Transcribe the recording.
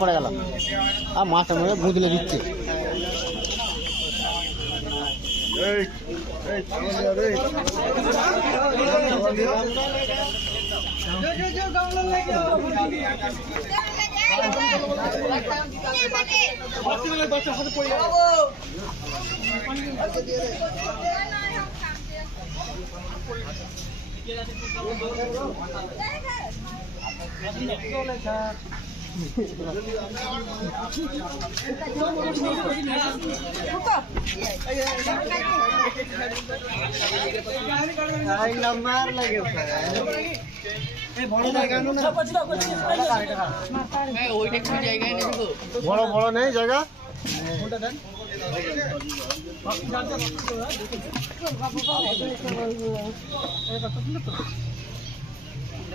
পড়ে গেল আর মাছটা মনে গুঁদলে দিচ্ছে। বড় বড় নেই জায়গা।